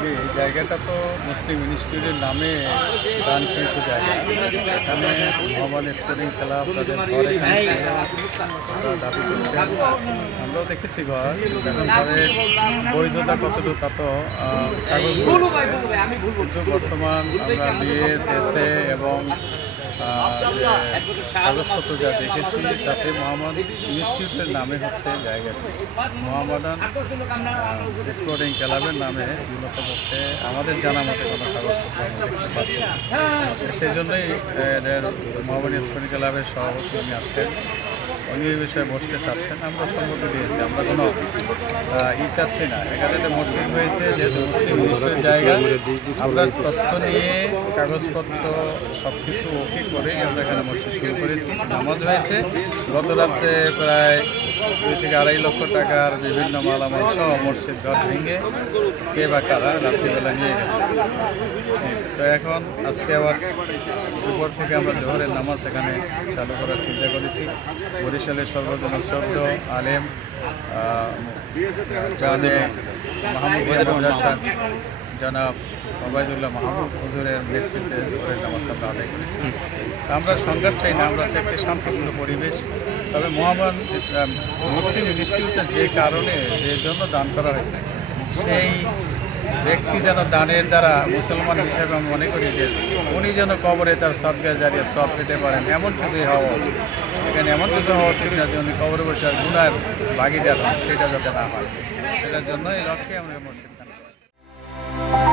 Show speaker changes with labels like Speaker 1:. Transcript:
Speaker 1: যে এই জায়গাটা তো মুসলিম ইনস্টিটিউটের নামে দানকৃত জায়গা। এখানে মোহাম্মদ স্পোর্টিং ক্লাব তাদের ঘর দাবি করছেন। আমরাও দেখেছি ঘর। এখন ঘরে বৈধতা কতটুকু তা তো কাগজ বর্তমান আমরা এসএ এবং কাগজপত্র যা দেখেছি, তাতে মোহাম্মদ ইনস্টিটিউটের নামে হচ্ছে জায়গাটি। মোহাম্মদান স্পোর্টিং ক্লাবের নামে মূলত পক্ষে আমাদের জানা মতে কোনো কাগজপত্র দেখতে পাচ্ছি সেই জন্যই মোহাম্মদ স্পোর্টিং ক্লাবের সভাপতি উনি আসছেন। উনি এই বিষয়ে বসতে চাচ্ছেন, আমরা সম্মতি দিয়েছি, আমরা কোনো ই চাচ্ছি না। এখানে একটা মসজিদ হয়েছে, যেহেতু মুসলিম ইনস্টিটিউটের জায়গা, আমরা তথ্য নিয়ে, কাগজপত্র সব কিছু ওকে করে আমরা এখানে মসজিদ শুরু করেছি। নামাজ হয়েছে গত রাত্রে প্রায় দুই থেকে আড়াই লক্ষ টাকার বিভিন্ন মালামাল সহ মসজিদ ঘর ভেঙে কে বা কারা রাত্রিবেলা নিয়ে গেছে। তো এখন আজকে আবার দুপুর থেকে আমরা জোহরের নামাজ এখানে চালু করার চিন্তা করেছি। বরিশালের সর্বজন শ্রদ্ধ আলেম মাহমুদ জনাব ওবায়দুল্লাহ মাহমুদ হুজুরের নেতৃত্বে জোহরের নামাজ আমরা আদায় করেছি। আমরা সংঘাত চাই না, আমরা চাই একটি শান্তিপূর্ণ পরিবেশ। তবে ইসলাম মুসলিম ইনস্টিটিউটটা যে কারণে যে জন্য দান করা হয়েছে, সেই ব্যক্তি যেন দানের দ্বারা মুসলমান হিসেবে আমি মনে করি যে উনি যেন কবরে তার সদগা জারিয়ে সব পেতে পারেন, এমন কিছুই হওয়া উচিত এখানে এমন কিছু হওয়া উচিত না যে উনি কবরে বসে আর গুনার ভাগিদার হন, সেটা যাতে না হয় সেটার জন্য এই লক্ষ্যে আমরা দান করি।